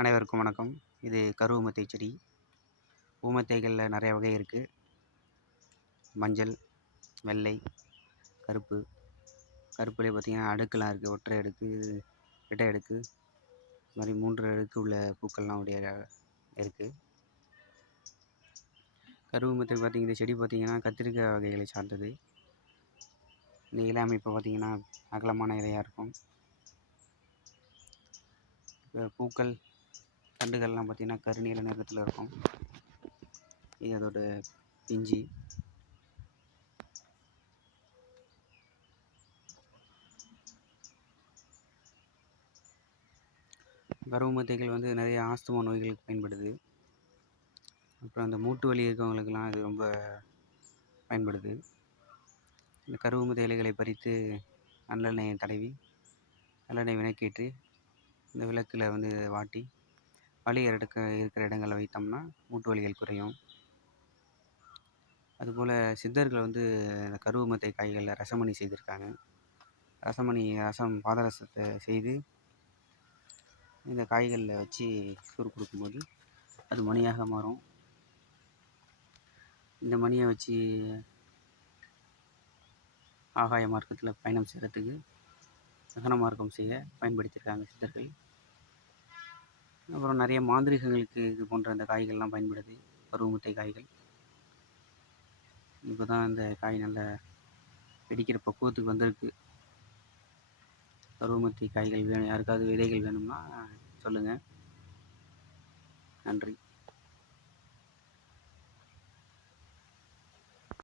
அனைவருக்கும் வணக்கம். இது கருவமத்தை செடி. ஊமத்தைகளில் நிறைய வகை இருக்குது. மஞ்சள், வெள்ளை, கருப்பு. கருப்புலேயே பார்த்திங்கன்னா அடுக்கெலாம் இருக்குது. ஒற்றை அடுக்கு, இரட்டை அடுக்கு, இது மாதிரி 3 அடுக்கு உள்ள பூக்கள்லாம் இருக்குது. கருவமத்தை பார்த்திங்கன்னா இந்த செடி பார்த்திங்கன்னா கத்திரிக்காய் வகைகளை சார்ந்தது. இந்த இலை அமைப்பு பார்த்திங்கன்னா அகலமான இலையாக இருக்கும். பூக்கள் தண்டுகள்லாம் பார்த்திங்கன்னா கருநீல நிறத்தில் இருக்கும். இது அதோட பிஞ்சு. கருவமத்தைகள் வந்து நிறைய ஆஸ்துமா நோய்களுக்கு பயன்படுது. அப்புறம் அந்த மூட்டு வலி இருக்கவங்களுக்கெல்லாம் இது ரொம்ப பயன்படுது. இந்த கருவமத்தை இலைகளை பறித்து நல்லெண்ணெயை தடவி நல்லெண்ணெய் விளக்கேற்றி இந்த விளக்கில் வந்து வாட்டி வலி இருக்கிற இடங்களில் வைத்தோம்னா மூட்டு வலிகள் குறையும். அதுபோல் சித்தர்கள் வந்து இந்த கருவமத்தை காய்களில் ரசமணி செய்திருக்காங்க. ரசம் பாதரசத்தை செய்து இந்த காய்களில் வச்சு சூறு கொடுக்கும்போது அது மணியாக மாறும். இந்த மணியை வச்சு ஆகாய மார்க்கத்தில் பயணம் செய்கிறதுக்கு, சகன மார்க்கம் செய்ய பயன்படுத்தியிருக்காங்க சித்தர்கள். அப்புறம் நிறைய மாந்திரிகங்களுக்கு இது போன்ற அந்த காய்கள்லாம் பயன்படுது. கருவமத்தை காய்கள் இப்போ தான் இந்த காய் நல்லா வெடிக்கிற பக்குவத்துக்கு வந்திருக்கு. கருவமத்தை காய்கள் வேணும், யாருக்காவது விதைகள் வேணும்னா சொல்லுங்கள். நன்றி.